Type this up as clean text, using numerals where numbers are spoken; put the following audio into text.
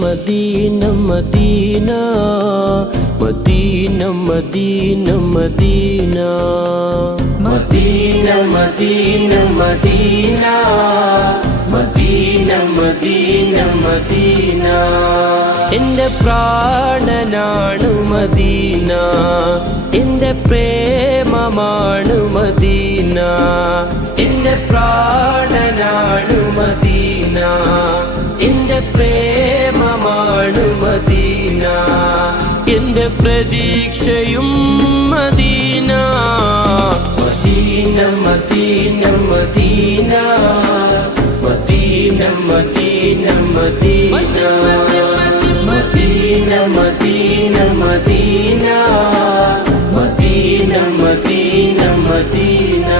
Medina Medina Medina Medina Medina Medina Medina Medina Medina Medina Medina എന്റെ പ്രാണനാണു Medina, എന്റെ പ്രേമമാണു Medina, എന്റെ പ്രാണനാണു മദീന, എന്റെ പ്രേമമാണു മദീന, എന്റെ പ്രതീക്ഷയും Medina. Medina Medina Medina Medina Medina Medina Medina Medina Medina Medina Medina Medina.